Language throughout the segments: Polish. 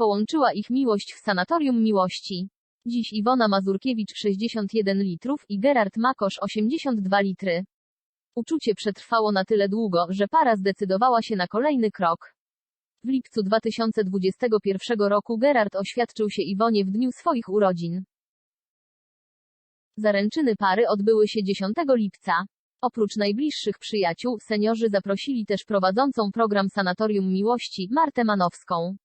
Połączyła ich miłość w sanatorium miłości. Dziś Iwona Mazurkiewicz 61 litrów i Gerard Makosz 82 litry. Uczucie przetrwało na tyle długo, że para zdecydowała się na kolejny krok. W lipcu 2021 roku Gerard oświadczył się Iwonie w dniu swoich urodzin. Zaręczyny pary odbyły się 10 lipca. Oprócz najbliższych przyjaciół, seniorzy zaprosili też prowadzącą program Sanatorium Miłości, Martę Manowską.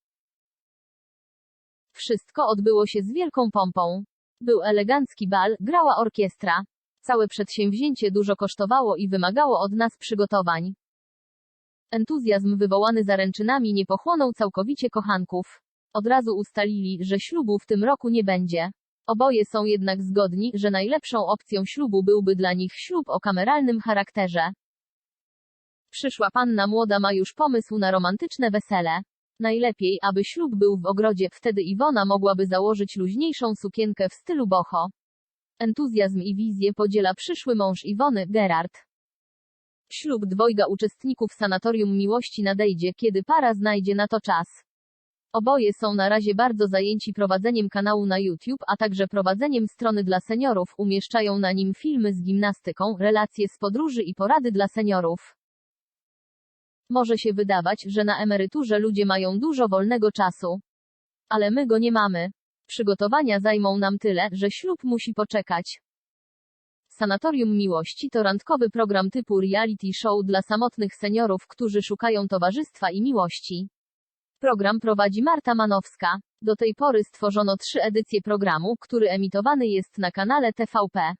Wszystko odbyło się z wielką pompą. Był elegancki bal, grała orkiestra. Całe przedsięwzięcie dużo kosztowało i wymagało od nas przygotowań. Entuzjazm wywołany zaręczynami nie pochłonął całkowicie kochanków. Od razu ustalili, że ślubu w tym roku nie będzie. Oboje są jednak zgodni, że najlepszą opcją ślubu byłby dla nich ślub o kameralnym charakterze. Przyszła panna młoda ma już pomysł na romantyczne wesele. Najlepiej, aby ślub był w ogrodzie, wtedy Iwona mogłaby założyć luźniejszą sukienkę w stylu boho. Entuzjazm i wizję podziela przyszły mąż Iwony, Gerard. Ślub dwojga uczestników sanatorium miłości nadejdzie, kiedy para znajdzie na to czas. Oboje są na razie bardzo zajęci prowadzeniem kanału na YouTube, a także prowadzeniem strony dla seniorów, umieszczają na nim filmy z gimnastyką, relacje z podróży i porady dla seniorów. Może się wydawać, że na emeryturze ludzie mają dużo wolnego czasu. Ale my go nie mamy. Przygotowania zajmą nam tyle, że ślub musi poczekać. Sanatorium Miłości to randkowy program typu reality show dla samotnych seniorów, którzy szukają towarzystwa i miłości. Program prowadzi Marta Manowska. Do tej pory stworzono trzy edycje programu, który emitowany jest na kanale TVP.